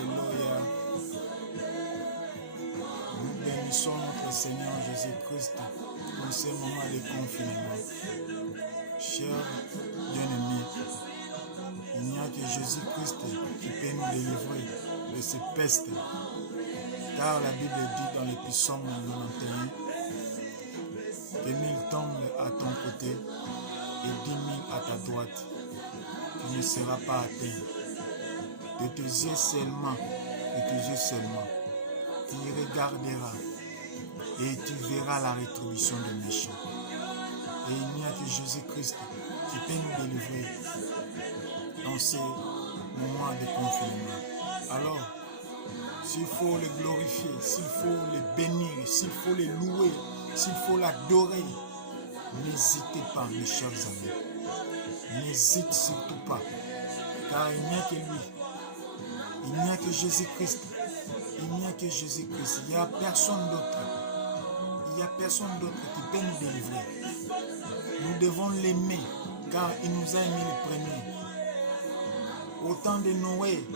Alléluia. Nous bénissons notre Seigneur Jésus-Christ dans ces moments de confinement. Chers bien-aimés, il n'y a que Jésus-Christ qui peut nous délivrer de ces pestes. Car la Bible dit dans le psaume 91 que 1000 tombent à ton côté et 10 000 à ta droite. Tu ne seras pas atteint. De tes yeux seulement, tu y regarderas et tu verras la rétribution des méchants. Et il n'y a que Jésus-Christ qui peut nous délivrer dans ces moments de confinement. Alors, s'il faut les glorifier, s'il faut les bénir, s'il faut les louer, s'il faut l'adorer, n'hésitez pas, mes chers amis. N'hésite surtout pas, car il n'y a que lui. Il n'y a que Jésus-Christ. Il n'y a que Jésus-Christ. Il n'y a personne d'autre. Il n'y a personne d'autre qui peut nous délivrer. Nous devons l'aimer, car il nous a aimés les premiers. Au temps de Noé,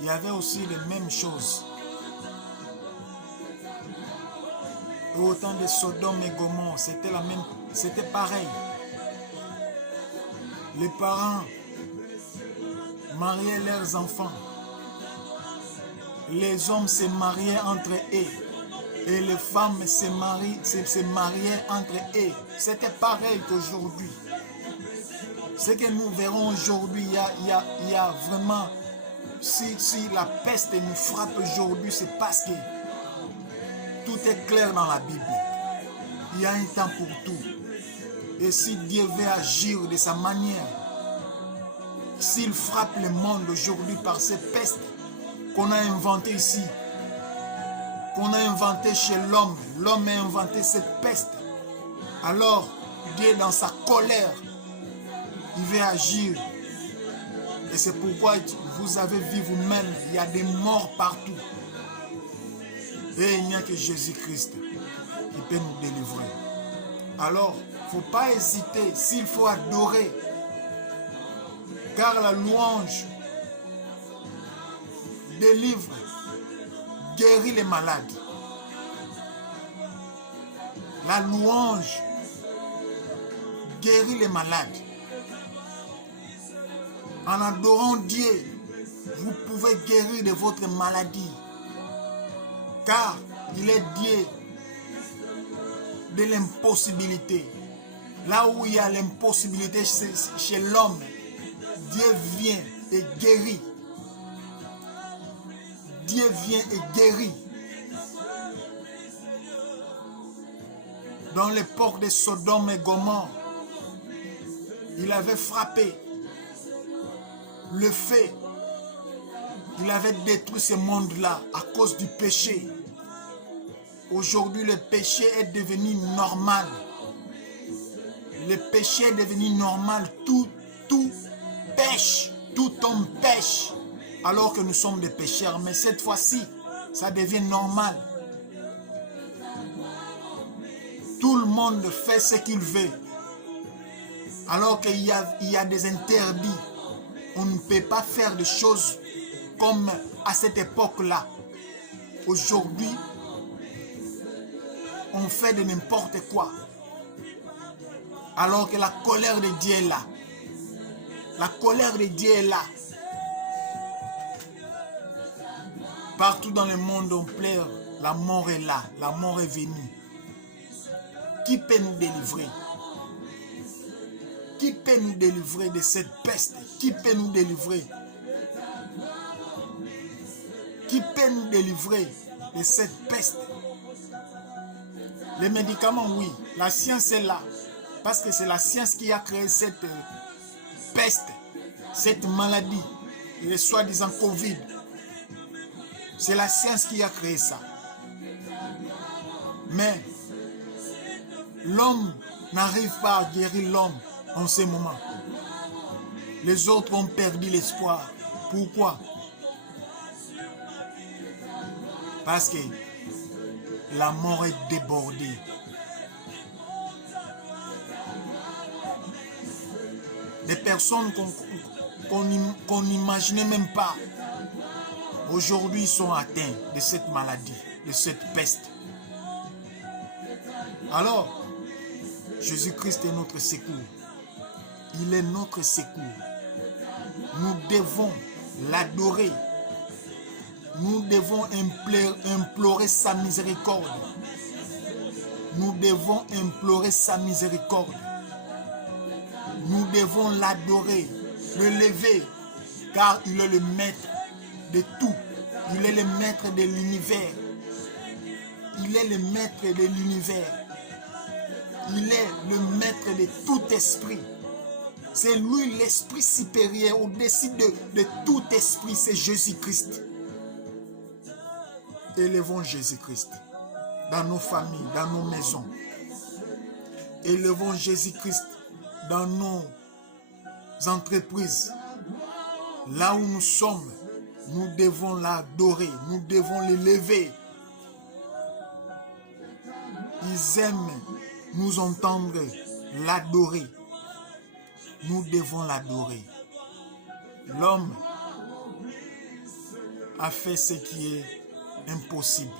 il y avait aussi les mêmes choses. Et au temps de Sodome et Gomorrhe, c'était pareil. Les parents mariaient leurs enfants. Les hommes se mariaient entre eux. Et les femmes se mariaient entre eux. C'était pareil qu'aujourd'hui. Ce que nous verrons aujourd'hui, il y a vraiment... Si la peste nous frappe aujourd'hui, c'est parce que tout est clair dans la Bible. Il y a un temps pour tout. Et si Dieu veut agir de sa manière, s'il frappe le monde aujourd'hui par cette peste qu'on a inventée ici, qu'on a inventée chez l'homme, l'homme a inventé cette peste, alors Dieu dans sa colère, il veut agir. Et c'est pourquoi vous avez vu vous-même, il y a des morts partout. Et il n'y a que Jésus-Christ qui peut nous délivrer. Alors, il ne faut pas hésiter s'il faut adorer. Car la louange délivre, guérit les malades. La louange guérit les malades. En adorant Dieu, vous pouvez guérir de votre maladie. Car il est Dieu de l'impossibilité. Là où il y a l'impossibilité chez l'homme, Dieu vient et guérit. Dieu vient et guérit. Dans l'époque de Sodome et Gomorrhe, il avait frappé le feu. Il avait détruit ce monde-là à cause du péché. Aujourd'hui, le péché est devenu normal. Le péché est devenu normal. Tout pêche. Tout homme pêche. Alors que nous sommes des pécheurs. Mais cette fois-ci, ça devient normal. Tout le monde fait ce qu'il veut. Alors qu'il y a des interdits. On ne peut pas faire des choses comme à cette époque-là. Aujourd'hui, on fait de n'importe quoi. Alors que la colère de Dieu est là. La colère de Dieu est là. Partout dans le monde, on pleure. La mort est là. La mort est venue. Qui peut nous délivrer? Qui peut nous délivrer de cette peste? Qui peut nous délivrer? Qui peut nous délivrer de cette peste? Les médicaments, oui. La science est là. Parce que c'est la science qui a créé cette peste, cette maladie, le soi-disant Covid. C'est la science qui a créé ça. Mais l'homme n'arrive pas à guérir l'homme en ce moment. Les autres ont perdu l'espoir. Pourquoi? Parce que la mort est débordée. Des personnes qu'on n'imaginait même pas. aujourd'hui sont atteints de cette maladie, de cette peste. Alors, Jésus-Christ est notre secours. Il est notre secours. Nous devons l'adorer. Nous devons implorer sa miséricorde. Nous devons implorer sa miséricorde. Nous devons l'adorer, le lever, car il est le maître de tout. Il est le maître de l'univers. Il est le maître de l'univers. Il est le maître de tout esprit. C'est lui l'esprit supérieur au-dessus de tout esprit, c'est Jésus-Christ. Élevons Jésus-Christ dans nos familles, dans nos maisons. Élevons Jésus-Christ dans nos entreprises. Là où nous sommes, nous devons l'adorer, nous devons l'élever. Ils aiment nous entendre l'adorer. Nous devons l'adorer. L'homme a fait ce qui est impossible.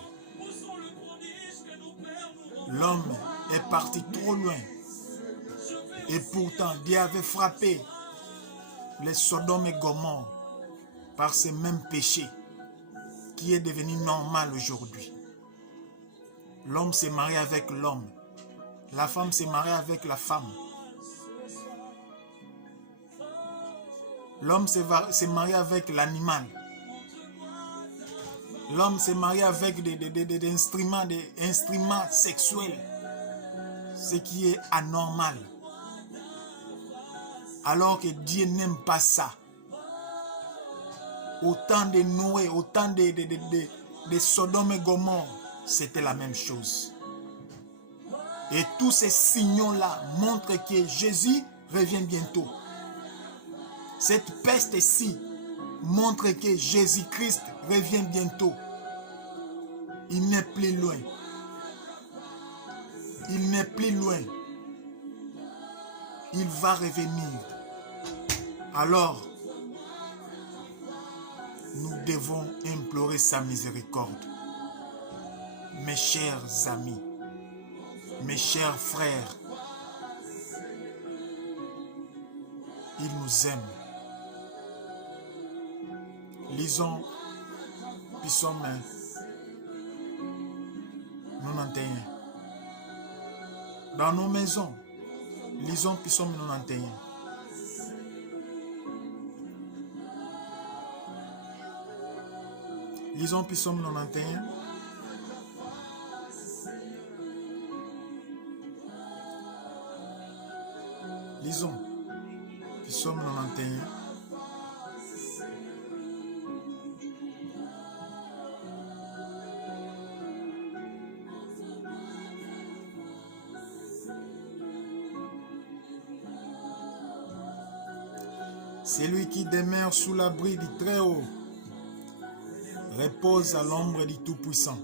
L'homme est parti trop loin. Et pourtant, Dieu avait frappé les Sodome et Gomorrhe par ce même péché qui est devenu normal aujourd'hui. L'homme s'est marié avec l'homme. La femme s'est mariée avec la femme. L'homme s'est marié avec l'animal. L'homme s'est marié avec des instruments sexuels. Ce qui est anormal. Alors que Dieu n'aime pas ça. Au temps de Noé, au temps de Sodome et Gomorrhe, c'était la même chose. Et tous ces signaux-là montrent que Jésus revient bientôt. Cette peste-ci montre que Jésus-Christ revient bientôt. Il n'est plus loin. Il n'est plus loin. Il va revenir. Alors, nous devons implorer sa miséricorde. Mes chers amis, mes chers frères, il nous aime. Lisons Psaume 91. Dans nos maisons, lisons Psaume 91. Lisons Psaume 91. Lisons Psaume 91. Celui qui demeure sous l'abri du Très-Haut repose à l'ombre du Tout-Puissant.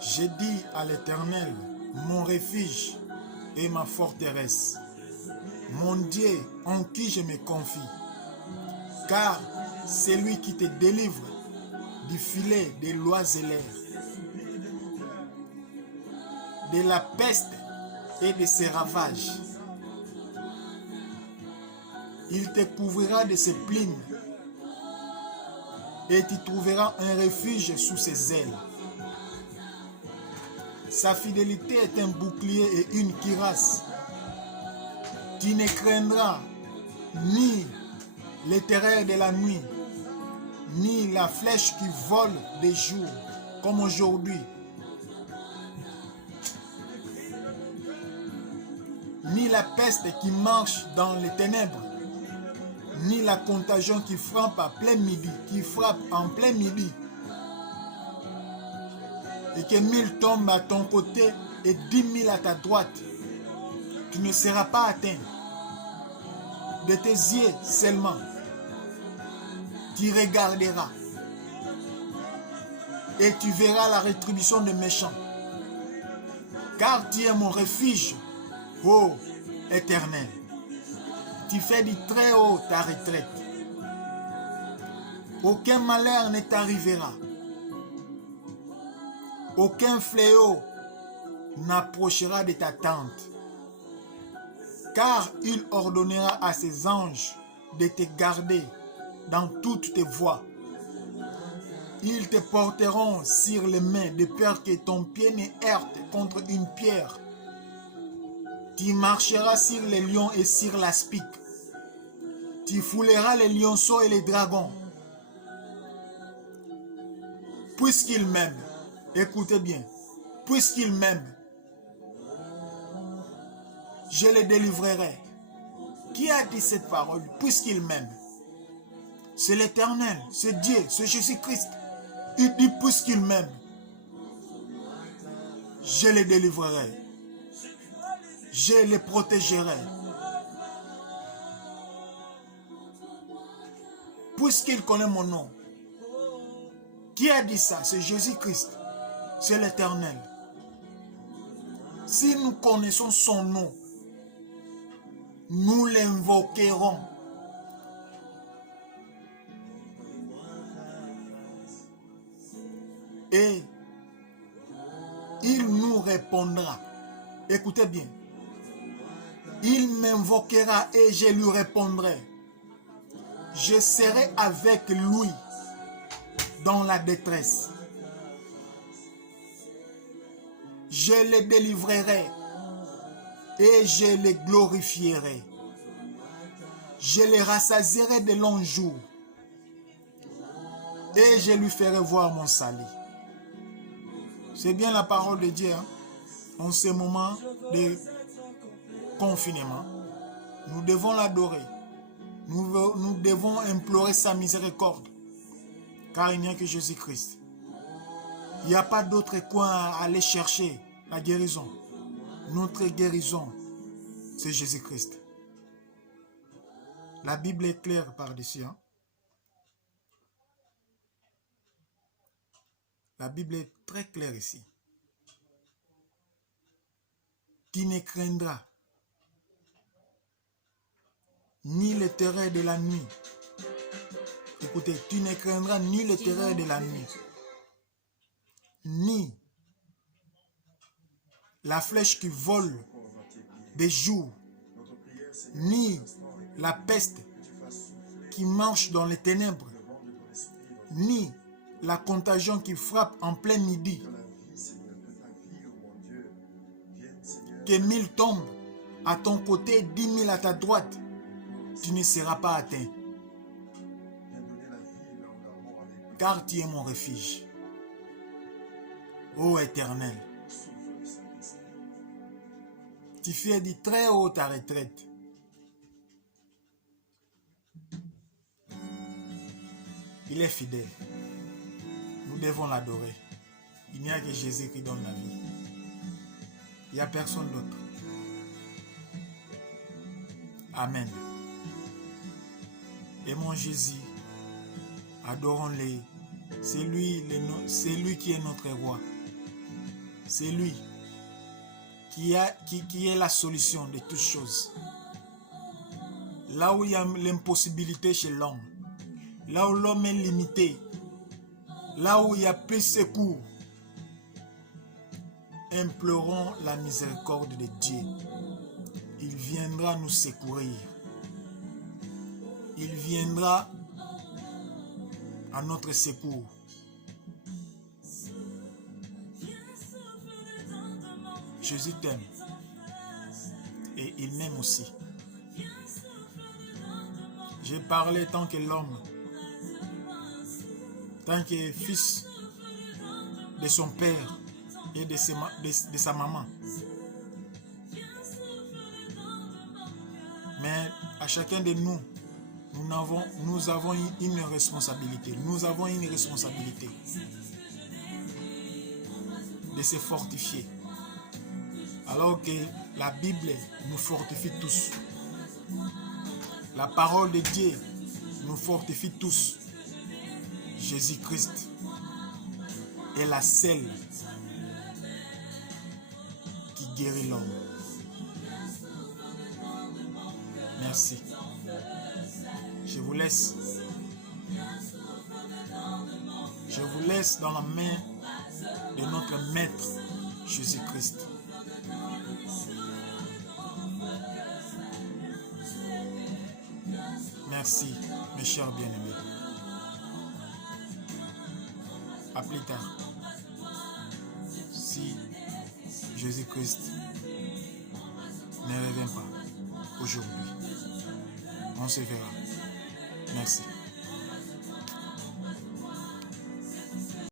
J'ai dit à l'Éternel, mon refuge et ma forteresse, mon Dieu en qui je me confie. Car c'est lui qui te délivre du filet des l'oiseleur, de la peste et de ses ravages. Il te couvrira de ses plumes et tu trouveras un refuge sous ses ailes. Sa fidélité est un bouclier et une cuirasse. Tu ne craindras ni les terreurs de la nuit, ni la flèche qui vole des jours, comme aujourd'hui, ni la peste qui marche dans les ténèbres, ni la contagion qui frappe en plein midi, et que 1000 tombent à ton côté et 10 000 à ta droite. Tu ne seras pas atteint. De tes yeux seulement, tu regarderas et tu verras la rétribution des méchants. Car tu es mon refuge, ô Éternel. Tu fais du très haut ta retraite. Aucun malheur ne t'arrivera. Aucun fléau n'approchera de ta tente. Car il ordonnera à ses anges de te garder dans toutes tes voies. Ils te porteront sur les mains de peur que ton pied ne heurte contre une pierre. Tu marcheras sur les lions et sur l'aspic. Tu fouleras les lionceaux et les dragons. Puisqu'il m'aime, écoutez bien, puisqu'il m'aime, je les délivrerai. Qui a dit cette parole? Puisqu'il m'aime. C'est l'Éternel, c'est Dieu, c'est Jésus-Christ. Il dit puisqu'il m'aime, je les délivrerai. Je les protégerai. Puisqu'il connaît mon nom. Qui a dit ça? C'est Jésus-Christ. C'est l'Éternel. Si nous connaissons son nom, nous l'invoquerons. Et il nous répondra. Écoutez bien. Il m'invoquera et je lui répondrai. Je serai avec lui dans la détresse. Je le délivrerai et je le glorifierai. Je le rassasierai de longs jours et je lui ferai voir mon salut. C'est bien la parole de Dieu. Hein? En ce moment de confinement, nous devons l'adorer. Nous devons implorer sa miséricorde. Car il n'y a que Jésus-Christ. Il n'y a pas d'autre coin à aller chercher la guérison. Notre guérison, c'est Jésus-Christ. La Bible est claire par-dessus. Hein? La Bible est très claire ici. Qui ne craindra ni le terreur de la nuit. Écoutez, tu ne craindras ni le terreur de la nuit, ni la flèche qui vole des jours, ni la peste qui marche dans les ténèbres, ni la contagion qui frappe en plein midi. Que 1000 tombent à ton côté, 10 000 à ta droite, tu ne seras pas atteint. Car tu es mon refuge. Ô Éternel, tu fais de très haut ta retraite. Il est fidèle. Nous devons l'adorer. Il n'y a que Jésus qui donne la vie. Il n'y a personne d'autre. Amen. Aimons Jésus. Adorons-le. C'est lui qui est notre roi. C'est lui qui est la solution de toutes choses. Là où il y a l'impossibilité chez l'homme, là où l'homme est limité, là où il y a plus de secours, implorons la miséricorde de Dieu. Il viendra nous secourir. Il viendra à notre secours. Jésus t'aime et il m'aime aussi. J'ai parlé tant que l'homme, tant que fils de son père et de sa maman. Mais à chacun de nous, nous avons une responsabilité. Nous avons une responsabilité de se fortifier. Alors que la Bible nous fortifie tous. La parole de Dieu nous fortifie tous. Jésus-Christ est la seule qui guérit l'homme. Merci. Je vous laisse Je vous laisse dans la main de notre Maître Jésus-Christ. Merci, mes chers bien-aimés. À plus tard. Si Jésus-Christ ne revient pas aujourd'hui, on se verra. Merci.